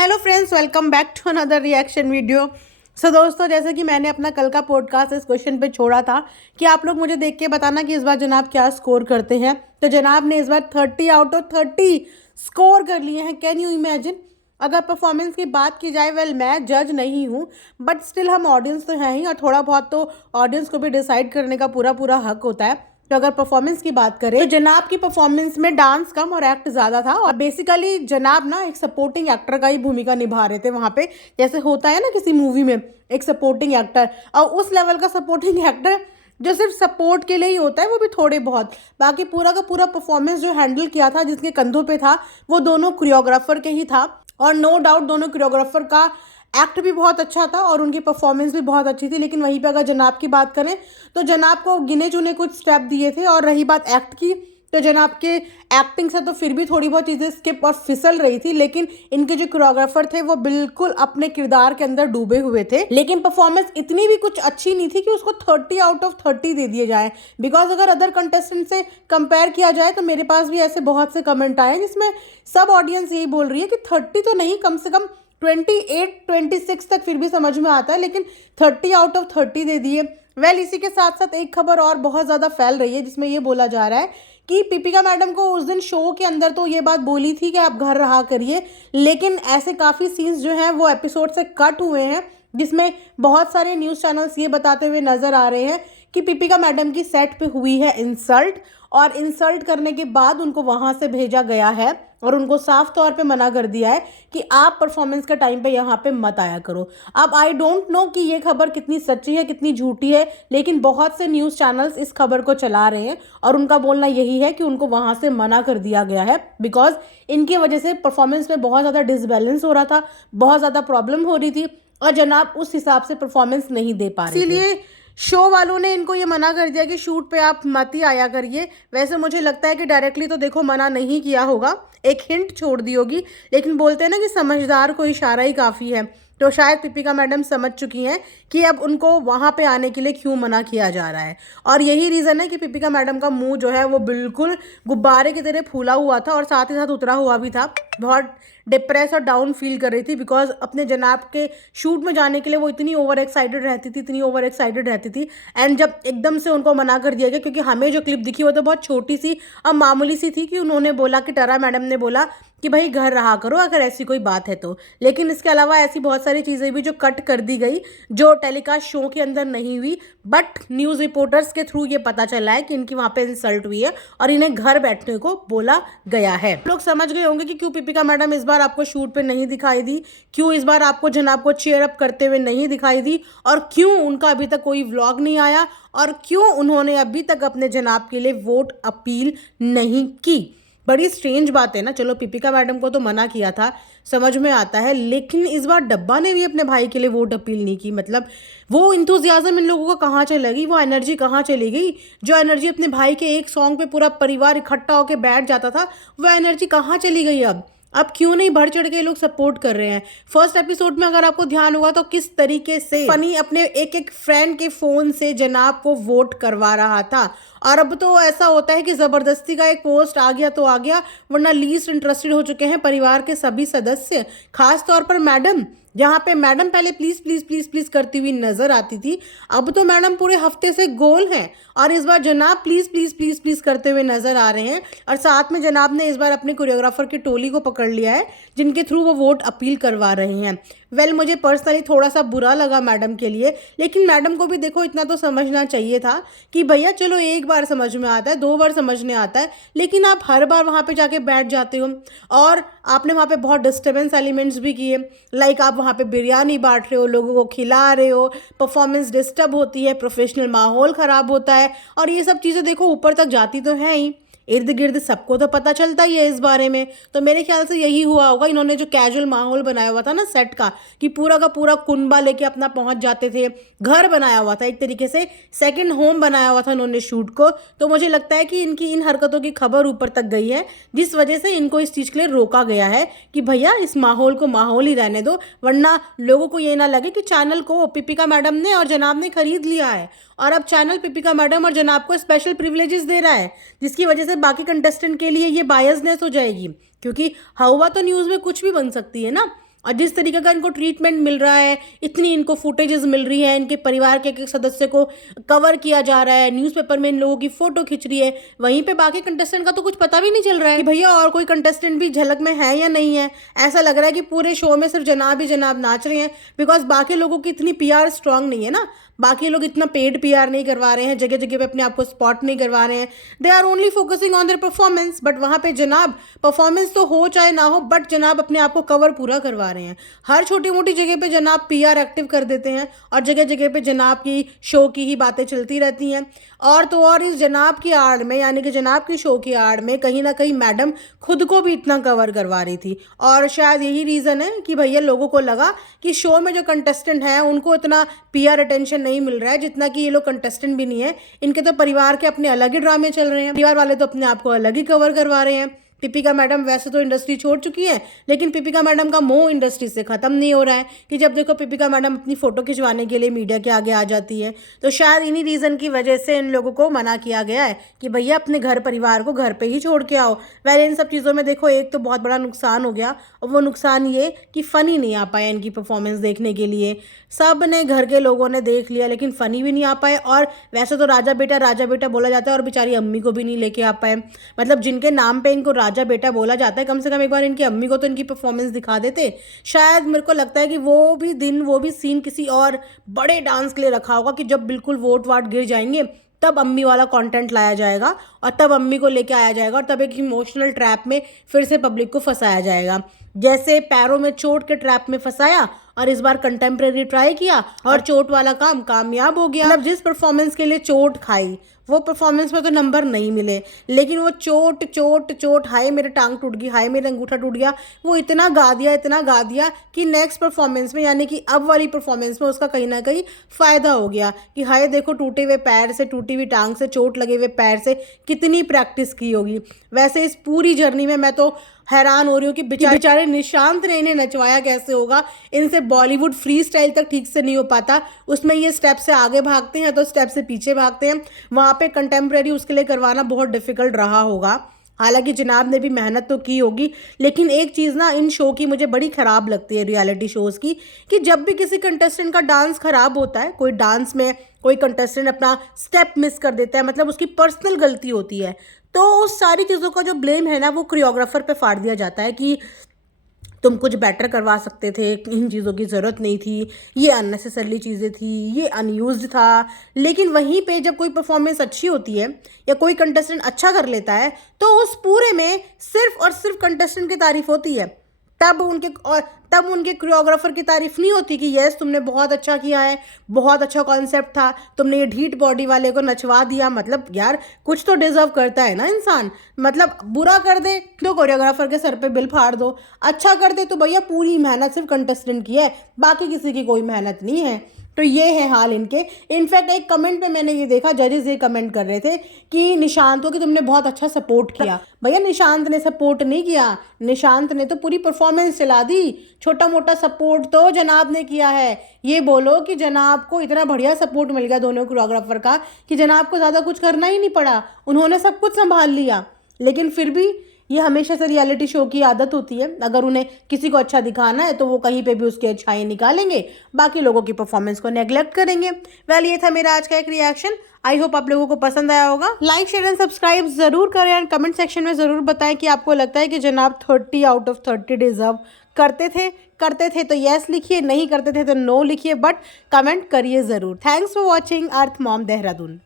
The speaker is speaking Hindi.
Hello friends, welcome back to another reaction video. So दोस्तों, जैसे कि मैंने अपना कल का पॉडकास्ट इस क्वेश्चन पे छोड़ा था कि आप लोग मुझे देख के बताना कि इस बार जनाब क्या स्कोर करते हैं। तो जनाब ने इस बार 30 आउट ऑफ 30 स्कोर कर लिए हैं। Can you imagine? अगर परफॉर्मेंस की बात की जाए, वेल मैं जज नहीं हूँ, बट स्टिल हम ऑडियंस तो हैं ही, और थोड़ा बहुत तो ऑडियंस को भी डिसाइड करने का पूरा पूरा हक होता है। तो अगर परफॉर्मेंस की बात करें तो जनाब की परफॉर्मेंस में डांस कम और एक्ट ज्यादा था, और बेसिकली जनाब ना एक सपोर्टिंग एक्टर का ही भूमिका निभा रहे थे वहां पे। जैसे होता है ना किसी मूवी में एक सपोर्टिंग एक्टर, और उस लेवल का सपोर्टिंग एक्टर जो सिर्फ सपोर्ट के लिए ही होता है, वो भी थोड़े बहुत। बाकी पूरा का पूरा परफॉर्मेंस जो हैंडल किया था, जिसके कंधों पे था, वो दोनों कोरियोग्राफर के ही था। और नो डाउट दोनों कोरियोग्राफर का एक्ट भी बहुत अच्छा था और उनकी परफॉर्मेंस भी बहुत अच्छी थी। लेकिन वहीं पे अगर जनाब की बात करें तो जनाब को गिने चुने कुछ स्टेप दिए थे, और रही बात एक्ट की, तो जनाब के एक्टिंग से तो फिर भी थोड़ी बहुत चीज़ें स्किप और फिसल रही थी। लेकिन इनके जो कोरियोग्राफर थे वो बिल्कुल अपने किरदार के अंदर डूबे हुए थे। लेकिन परफॉर्मेंस इतनी भी कुछ अच्छी नहीं थी कि उसको 30 आउट ऑफ 30 दे दिए जाए। बिकॉज अगर अदर कंटेस्टेंट से कंपेयर किया जाए तो मेरे पास भी ऐसे बहुत से कमेंट आए जिसमें सब ऑडियंस यही बोल रही है कि 30 तो नहीं, कम से कम 28 26 तक फिर भी समझ में आता है, लेकिन 30 आउट ऑफ 30 दे दिए। वेल, इसी के साथ साथ एक खबर और बहुत ज़्यादा फैल रही है जिसमें ये बोला जा रहा है कि पीपिका मैडम को उस दिन शो के अंदर तो ये बात बोली थी कि आप घर रहा करिए, लेकिन ऐसे काफ़ी सीन्स जो हैं वो एपिसोड से कट हुए हैं, जिसमें बहुत सारे न्यूज़ चैनल्स ये बताते हुए नजर आ रहे हैं कि पीपिका मैडम की सेट पे हुई है इंसल्ट, और इंसल्ट करने के बाद उनको वहां से भेजा गया है और उनको साफ तौर पे मना कर दिया है कि आप परफॉर्मेंस के टाइम पे यहाँ पे मत आया करो। अब आई डोंट नो कि ये खबर कितनी सच्ची है कितनी झूठी है, लेकिन बहुत से न्यूज़ चैनल्स इस खबर को चला रहे हैं और उनका बोलना यही है कि उनको वहां से मना कर दिया गया है बिकॉज इनकी वजह से परफॉर्मेंस में बहुत ज़्यादा डिसबैलेंस हो रहा था, बहुत ज़्यादा प्रॉब्लम हो रही थी, और जनाब उस हिसाब से परफॉर्मेंस नहीं दे पा रहे थे। इसीलिए शो वालों ने इनको ये मना कर दिया कि शूट पे आप मत ही आया करिए। वैसे मुझे लगता है कि डायरेक्टली तो देखो मना नहीं किया होगा, एक हिंट छोड़ दी होगी, लेकिन बोलते हैं ना कि समझदार को इशारा ही काफ़ी है। तो शायद पीपिका मैडम समझ चुकी हैं कि अब उनको वहाँ पे आने के लिए क्यों मना किया जा रहा है, और यही रीज़न है कि पीपिका मैडम का मुंह जो है वो बिल्कुल गुब्बारे की तरह फूला हुआ था और साथ ही साथ उतरा हुआ भी था। बहुत डिप्रेस और डाउन फील कर रही थी बिकॉज अपने जनाब के शूट में जाने के लिए वो इतनी ओवर एक्साइटेड रहती थी, इतनी ओवर एक्साइटेड रहती थी। एंड जब एकदम से उनको मना कर दिया गया, क्योंकि हमें जो क्लिप दिखी वो तो बहुत छोटी सी और मामूली सी थी, कि उन्होंने बोला कि टरा मैडम ने बोला कि भाई घर रहा करो अगर ऐसी कोई बात है तो। लेकिन इसके अलावा ऐसी बहुत सारी चीज़ें भी जो कट कर दी गई, जो टेलीकास्ट शो के अंदर नहीं हुई, बट न्यूज़ रिपोर्टर्स के थ्रू ये पता चला है कि इनकी वहाँ पे इंसल्ट हुई है और इन्हें घर बैठने को बोला गया है। लोग समझ गए होंगे कि क्यों पीपिका मैडम इस बार आपको शूट पे नहीं दिखाई दी, क्यों इस बार आपको जनाब को चेयर अप करते हुए नहीं दिखाई दी, और क्यों उनका अभी तक कोई व्लॉग नहीं आया, और क्यों उन्होंने अभी तक अपने जनाब के लिए वोट अपील नहीं की। बड़ी स्ट्रेंज बात है ना। चलो पीपिका मैडम को तो मना किया था, समझ में आता है, लेकिन इस बार डब्बा ने भी अपने भाई के लिए वोट अपील नहीं की। मतलब वो इंथुजियाज्म इन लोगों का कहाँ चली गई, वो एनर्जी कहाँ चली गई? जो एनर्जी अपने भाई के एक सॉन्ग पे पूरा परिवार इकट्ठा होकर बैठ जाता था, वो एनर्जी कहाँ चली गई? अब क्यों नहीं बढ़ चढ़ के लोग सपोर्ट कर रहे हैं? फर्स्ट एपिसोड में अगर आपको ध्यान होगा तो किस तरीके से फनी अपने एक एक फ्रेंड के फोन से जनाब को वोट करवा रहा था, और अब तो ऐसा होता है कि जबरदस्ती का एक पोस्ट आ गया तो आ गया, वरना लीस्ट इंटरेस्टेड हो चुके हैं परिवार के सभी सदस्य, खास तौर पर मैडम। जहाँ पे मैडम पहले प्लीज प्लीज प्लीज प्लीज करती हुई नजर आती थी, अब तो मैडम पूरे हफ्ते से गोल हैं, और इस बार जनाब प्लीज प्लीज प्लीज प्लीज करते हुए नजर आ रहे हैं। और साथ में जनाब ने इस बार अपने कोरियोग्राफर की टोली को पकड़ लिया है जिनके थ्रू वो वोट अपील करवा रहे हैं। वेल, मुझे पर्सनली थोड़ा सा बुरा लगा मैडम के लिए, लेकिन मैडम को भी देखो इतना तो समझना चाहिए था कि भैया चलो एक बार समझ में आता है, दो बार समझने आता है, लेकिन आप हर बार वहाँ पे जाके बैठ जाते हो, और आपने वहाँ पे बहुत डिस्टर्बेंस एलिमेंट्स भी किए। लाइक आप वहाँ पे बिरयानी बांट रहे हो, लोगों को खिला रहे हो, परफॉर्मेंस डिस्टर्ब होती है, प्रोफेशनल माहौल ख़राब होता है, और ये सब चीज़ें देखो ऊपर तक जाती तो है ही, इर्द गिर्द सबको तो पता चलता ही है इस बारे में। तो मेरे ख्याल से यही हुआ होगा। इन्होंने जो कैजुअल माहौल बनाया हुआ था ना सेट का, कि पूरा का पूरा कुनबा लेके अपना पहुंच जाते थे, घर बनाया हुआ था, एक तरीके से सेकंड होम बनाया हुआ था इन्होंने शूट को, तो मुझे लगता है कि इनकी इन हरकतों की खबर ऊपर तक गई है, जिस वजह से इनको इस चीज़ के लिए रोका गया है कि भैया इस माहौल को माहौल ही रहने दो, वरना लोगों को ये ना लगे कि चैनल को पीपिका मैडम ने और जनाब ने खरीद लिया है, और अब चैनल पीपिका मैडम और जनाब को स्पेशल प्रिविलेजेस दे रहा है, जिसकी वजह से बाकी कंटेस्टेंट के लिए ये बायसनेस हो जाएगी, क्योंकि हवा तो न्यूज़ में कुछ भी बन सकती है ना। और जिस तरीके का इनको ट्रीटमेंट मिल रहा है, इतनी इनको फुटेजेस मिल रही है, इनके परिवार के एक एक सदस्य को कवर किया जा रहा है, न्यूज़पेपर में इन लोगों की फोटो खिंच रही है, वहीं पे बाकी कंटेस्टेंट का तो कुछ पता भी नहीं चल रहा है कि भैया और कोई कंटेस्टेंट भी झलक में है या नहीं है। ऐसा लग रहा है कि पूरे शो में सिर्फ जनाब ही जनाब नाच रहे हैं, बिकॉज बाकी लोगों की इतनी पीआर स्ट्रांग नहीं है ना, बाकी लोग इतना पेड पीआर नहीं करवा रहे हैं, जगह जगह पे अपने आप को स्पॉट नहीं करवा रहे हैं, they are only focusing on their performance. But वहाँ पे जनाब परफॉर्मेंस तो हो चाहे ना हो, बट जनाब अपने आप को कवर पूरा करवा रहे हैं। हर छोटी मोटी जगह पे जनाब पीआर एक्टिव कर देते हैं और जगह जगह पे जनाब की शो की ही बातें चलती रहती हैं। और तो और इस जनाब की आड़ में, यानी कि जनाब की शो की आड़ में कहीं ना कहीं मैडम खुद को भी इतना कवर करवा रही थी। और शायद यही रीज़न है कि भैया लोगों को लगा कि शो में जो कंटेस्टेंट हैं उनको इतना पीआर अटेंशन नहीं मिल रहा है जितना कि ये लोग कंटेस्टेंट भी नहीं है, इनके तो परिवार के अपने अलग ही ड्रामे चल रहे हैं, परिवार वाले तो अपने आप को अलग ही कवर करवा रहे हैं। दीपिका मैडम वैसे तो इंडस्ट्री छोड़ चुकी है, लेकिन दीपिका मैडम का मोह इंडस्ट्री से ख़त्म नहीं हो रहा है कि जब देखो दीपिका मैडम अपनी फ़ोटो खिंचवाने के लिए मीडिया के आगे आ जाती है। तो शायद इन्हीं रीज़न की वजह से इन लोगों को मना किया गया है कि भैया अपने घर परिवार को घर पे ही छोड़ के आओ। वैसे इन सब चीज़ों में देखो एक तो बहुत बड़ा नुकसान हो गया, और वो नुकसान ये कि फ़नी नहीं आ पाया इनकी परफॉर्मेंस देखने के लिए। सब ने घर के लोगों ने देख लिया, लेकिन फ़नी भी नहीं आ पाए। और वैसे तो राजा बेटा बोला जाता है, और बेचारी अम्मी को भी नहीं लेके आ पाए। मतलब जिनके नाम पे इनको राजा बेटा बोला जाता है, कम से कम एक बार इनकी अम्मी को तो इनकी परफॉर्मेंस दिखा देते। शायद मेरे को लगता है कि वो भी दिन, वो भी सीन किसी और बड़े डांस के लिए रखा होगा कि जब बिल्कुल वोट वाट गिर जाएंगे तब अम्मी वाला कंटेंट लाया जाएगा और तब अम्मी को लेके आया जाएगा और तब एक इमोशनल ट्रैप में फिर से पब्लिक को फंसाया जाएगा। जैसे पैरों में चोट के ट्रैप में फंसाया और इस बार कंटेम्प्रेरी ट्राई किया और चोट वाला काम कामयाब हो गया। मतलब जिस परफॉर्मेंस के लिए चोट खाई वो परफॉर्मेंस में तो नंबर नहीं मिले, लेकिन वो चोट चोट चोट, हाय मेरे टांग टूट गई, हाय मेरा अंगूठा टूट गया, वो इतना गा दिया कि नेक्स्ट परफॉर्मेंस में, यानी कि अब वाली परफॉर्मेंस में उसका कहीं ना कहीं फ़ायदा हो गया कि हाय देखो टूटे हुए पैर से, टूटी हुई टांग से, चोट लगे हुए पैर से कितनी प्रैक्टिस की होगी। वैसे इस पूरी जर्नी में मैं तो हैरान हो रही हूँ कि बेचारे निशांत ने इन्हें नचवाया कैसे होगा। इनसे बॉलीवुड फ्री स्टाइल तक ठीक से नहीं हो पाता, उसमें ये स्टेप से आगे भागते हैं तो स्टेप से पीछे भागते हैं, वहाँ पे कंटेम्प्रेरी उसके लिए करवाना बहुत डिफिकल्ट रहा होगा। हालांकि जनाब ने भी मेहनत तो की होगी, लेकिन एक चीज़ ना इन शो की मुझे बड़ी ख़राब लगती है रियलिटी शोज़ की, कि जब भी किसी कंटेस्टेंट का डांस ख़राब होता है, कोई डांस में कोई कंटेस्टेंट अपना स्टेप मिस कर देता है, मतलब उसकी पर्सनल गलती होती है, तो उस सारी चीज़ों का जो ब्लेम है ना वो कोरियोग्राफर पे फाड़ दिया जाता है कि तुम कुछ बेटर करवा सकते थे, इन चीज़ों की ज़रूरत नहीं थी, ये अननेसेसरली चीज़ें थी, ये अनयूज्ड था। लेकिन वहीं पे जब कोई परफॉर्मेंस अच्छी होती है या कोई कंटेस्टेंट अच्छा कर लेता है तो उस पूरे में सिर्फ और सिर्फ कंटेस्टेंट की तारीफ होती है, तब उनके कोरियोग्राफर की तारीफ नहीं होती कि यस तुमने बहुत अच्छा किया है, बहुत अच्छा कॉन्सेप्ट था, तुमने ये ढीठ बॉडी वाले को नचवा दिया। मतलब यार कुछ तो डिजर्व करता है ना इंसान। मतलब बुरा कर दे तो कोरियोग्राफर के सर पे बिल फाड़ दो, अच्छा कर दे तो भैया पूरी मेहनत सिर्फ कंटेस्टेंट की है, बाकी किसी की कोई मेहनत नहीं है। तो ये है हाल इनके। इनफैक्ट एक कमेंट पे मैंने ये देखा, जजेस ये कमेंट कर रहे थे कि निशांत को कि तुमने बहुत अच्छा सपोर्ट किया। भैया निशांत ने सपोर्ट नहीं किया, निशांत ने तो पूरी परफॉर्मेंस चला दी। छोटा मोटा सपोर्ट तो जनाब ने किया है। ये बोलो कि जनाब को इतना बढ़िया सपोर्ट मिल गया दोनों कोरियोग्राफर का कि जनाब को ज़्यादा कुछ करना ही नहीं पड़ा, उन्होंने सब कुछ संभाल लिया। लेकिन फिर भी ये हमेशा से रियलिटी शो की आदत होती है, अगर उन्हें किसी को अच्छा दिखाना है तो वो कहीं पे भी उसकी अच्छाई निकालेंगे, बाकी लोगों की परफॉर्मेंस को नेग्लेक्ट करेंगे। वेल ये था मेरा आज का एक रिएक्शन। आई होप आप लोगों को पसंद आया होगा। लाइक शेयर एंड सब्सक्राइब जरूर करें एंड कमेंट सेक्शन में ज़रूर बताएं कि आपको लगता है कि जनाब 30 आउट ऑफ 30 डिजर्व करते थे तो येस लिखिए, नहीं करते थे तो नो लिखिए, बट कमेंट करिए ज़रूर। Thanks for watching earth mom Dehradun.